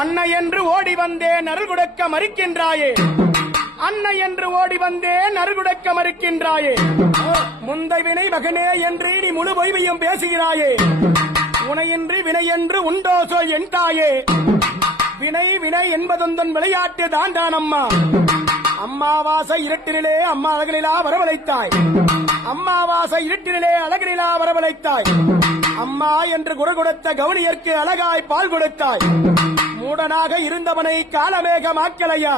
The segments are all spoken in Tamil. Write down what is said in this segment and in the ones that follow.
அன்னை என்று ஓடி வந்தேன் அருள் கொடுக்க மறுக்கின்றாயே, அன்னை என்று ஓடி வந்தேன் அருள் கொடுக்க மறுக்கின்றாயே. முந்தை வினை மகனே என்று நீ முழு பொய்வையும் பேசுகிறாயே, உனையின்றி வினை என்று உண்டோ சொல் என் தாயே. வினை வினை என்பதொந்தன் விளையாட்டு தான் தான் அம்மா. அம்மாவாசை இருட்டினிலே அம்மா அழகிலா வரவழைத்தாய், அம்மாவாசை இருட்டினிலே அழகிலா வரவழைத்தாய். அம்மா என்று குரல் கொடுத்த கவுனியர்க்கு அழகாய் பால் கொடுத்தாய். மூடனாக இருந்தவனை காலமேகமாக்கலையா,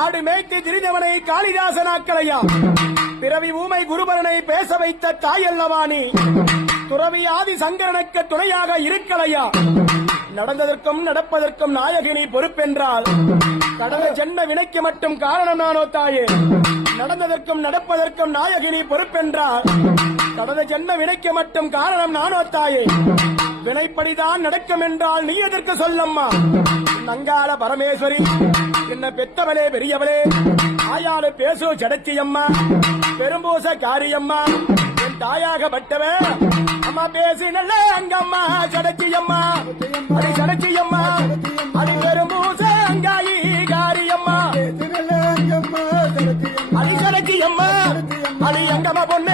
ஆடு மேய்த்து திரிந்தவனை காளிதாசனாக்கலையா. பிறவி ஊமை குருபரனை பேச வைத்த தாயல்லவா நீ, துறவி ஆதி சங்கரனுக்கு துணையாக இருக்கலையா. நடந்ததற்கும் நடப்பதற்கும் நாயகினி பொறுப்பென்றால் கடந்த ஜென்ம வினைக்கு மட்டும் காரணம் நானோ தாயே. நடந்ததற்கும் நடப்பதற்கும் நாயகினி பொறுப்பென்றால் கடந்த ஜென்ம வினைக்கு மட்டும் காரணம் நானோ தாயே. வினைப்படிதான் நடக்கும் என்றால் நீ எதற்கு சொல்லம்மா. நங்கால பரமேஸ்வரி என்ன பெத்தவளே பெரியவளே, ஆயாளு பேசு சடச்சியம்மா, பெரும்பூச காரியம்மா, என் தாயாகப்பட்டவ அம்மா பேசி நல்ல அங்கம்மா சடச்சியம்மா, அடி சடச்சியம்மா, அடி பெரும்பூச அங்காயி காரியம்மா, அடி சடச்சியம்மா, அடி அங்கம்மா பொண்ணு